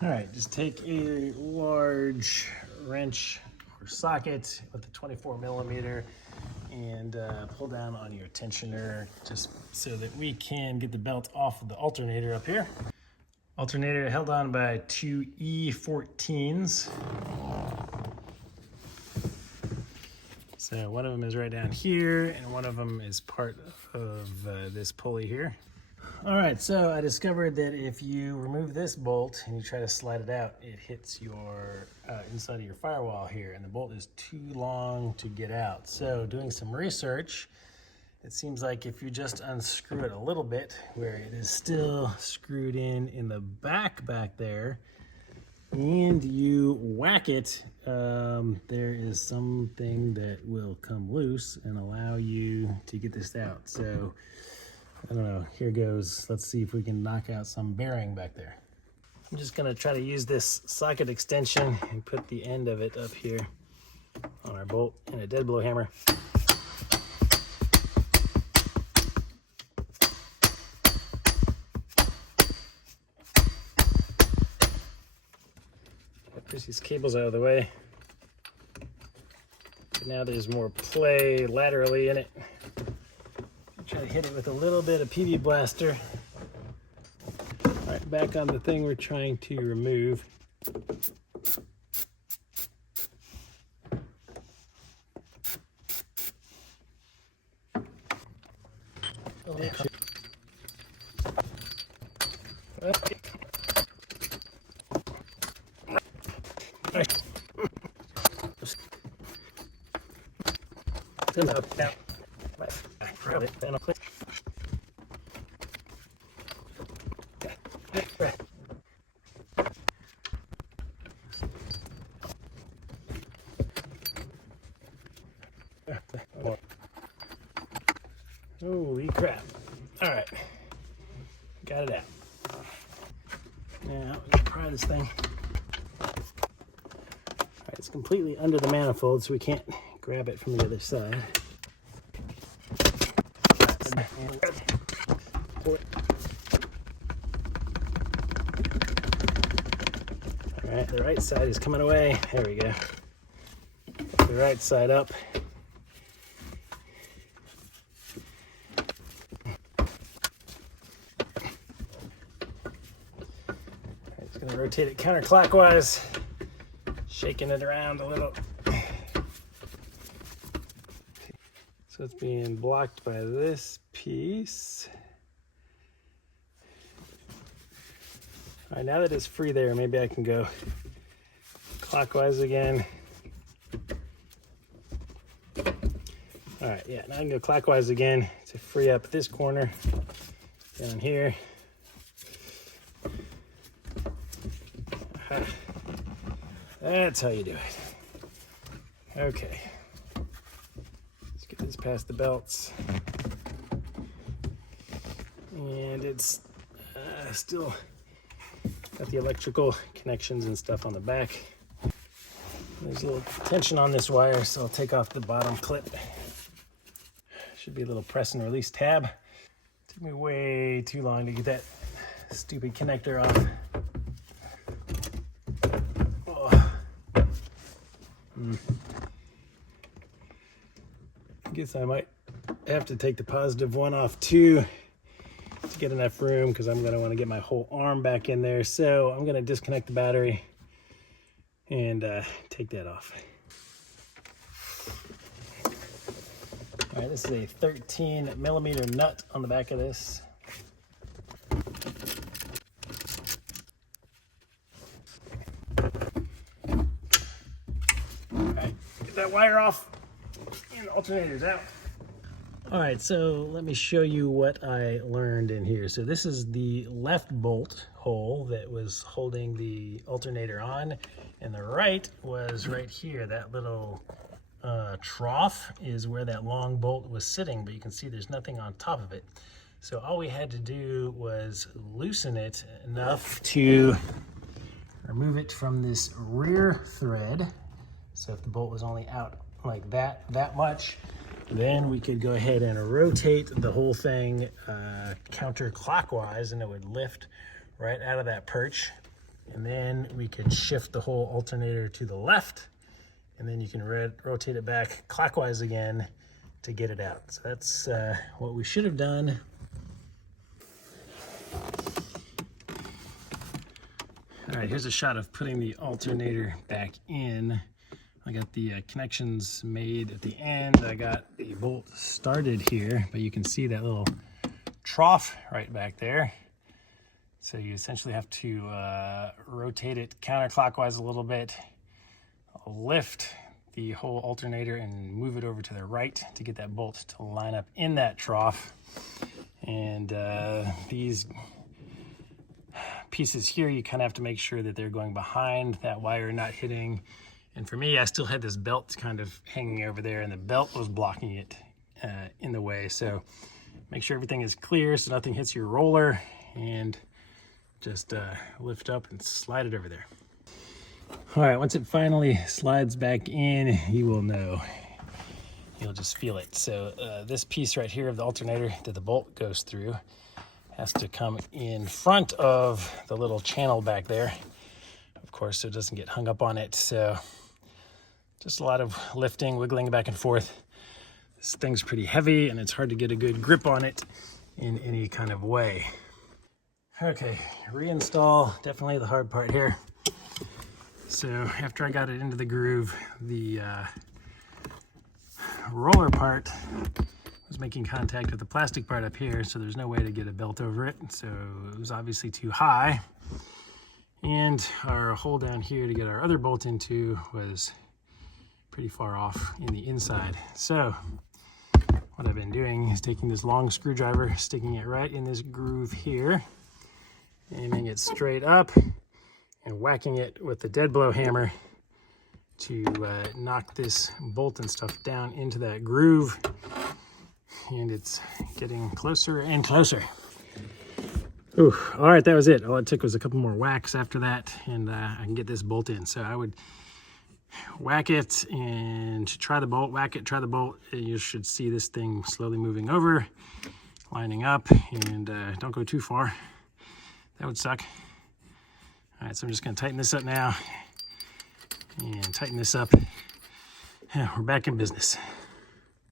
All right, just take a large wrench or socket with a 24mm and pull down on your tensioner just so that we can get the belt off of the alternator up here. Alternator held on by two E14s. So one of them is right down here and one of them is part of this pulley here. All right, so I discovered that if you remove this bolt and you try to slide it out, it hits your inside of your firewall here, and the bolt is too long to get out. So doing some research, it seems like if you just unscrew it a little bit, where it is still screwed in the back there, and you whack it, there is something that will come loose and allow you to get this out. So I don't know, here goes. Let's see if we can knock out some bearing back there. I'm just gonna try to use this socket extension and put the end of it up here on our bolt and a dead blow hammer. Push these cables out of the way. Now there's more play laterally in it. Try to hit it with a little bit of PV blaster. All right, back on the thing we're trying to remove. Holy crap. All right, got it out. Now, let's pry this thing. All right, it's completely under the manifold, so we can't grab it from the other side. All right, the right side is coming away. There we go. The right side up. Just gonna rotate it counterclockwise, shaking it around a little. So it's being blocked by this piece. All right, now that it's free there, maybe I can go clockwise again. All right, yeah, now I can go clockwise again to free up this corner down here. That's how you do it. Okay. Let's get this past the belts. And it's still got the electrical connections and stuff on the back. There's a little tension on this wire, so I'll take off the bottom clip. Should be a little press and release tab. Took me way too long to get that stupid connector off. I guess I might have to take the positive one off too to get enough room, because I'm going to want to get my whole arm back in there. So I'm going to disconnect the battery and take that off. All right, this is a 13mm nut on the back of this. All right, get that wire off and the alternator's out. All right, so let me show you what I learned in here. So this is the left bolt hole that was holding the alternator on, and the right was right here. That little trough is where that long bolt was sitting, but you can see there's nothing on top of it. So all we had to do was loosen it enough to remove it from this rear thread. So if the bolt was only out like that much, then we could go ahead and rotate the whole thing counterclockwise, and it would lift right out of that perch. And then we can shift the whole alternator to the left, and then you can rotate it back clockwise again to get it out. So that's what we should have done. All right, here's a shot of putting the alternator back in. I got the connections made at the end. I got the bolt started here, but you can see that little trough right back there. So you essentially have to rotate it counterclockwise a little bit, lift the whole alternator and move it over to the right to get that bolt to line up in that trough. And these pieces here, you kind of have to make sure that they're going behind that wire, not hitting. And for me, I still had this belt kind of hanging over there, and the belt was blocking it in the way. So make sure everything is clear so nothing hits your roller, and just lift up and slide it over there. All right, once it finally slides back in, you will know. You'll just feel it. So this piece right here of the alternator that the bolt goes through has to come in front of the little channel back there, of course, so it doesn't get hung up on it. So just a lot of lifting, wiggling back and forth. This thing's pretty heavy, and it's hard to get a good grip on it in any kind of way. Okay, reinstall, definitely the hard part here. So after I got it into the groove, the roller part was making contact with the plastic part up here, so there's no way to get a belt over it. So it was obviously too high. And our hole down here to get our other bolt into was pretty far off in the inside. So what I've been doing is taking this long screwdriver, sticking it right in this groove here, aiming it straight up, and whacking it with the dead blow hammer to knock this bolt and stuff down into that groove. And it's getting closer and closer. Ooh, all right, that was it. All it took was a couple more whacks after that, and I can get this bolt in. So I would whack it and try the bolt, whack it, try the bolt. You should see this thing slowly moving over, lining up, and don't go too far. That would suck. All right, so I'm just gonna tighten this up now and tighten this up. Yeah, we're back in business.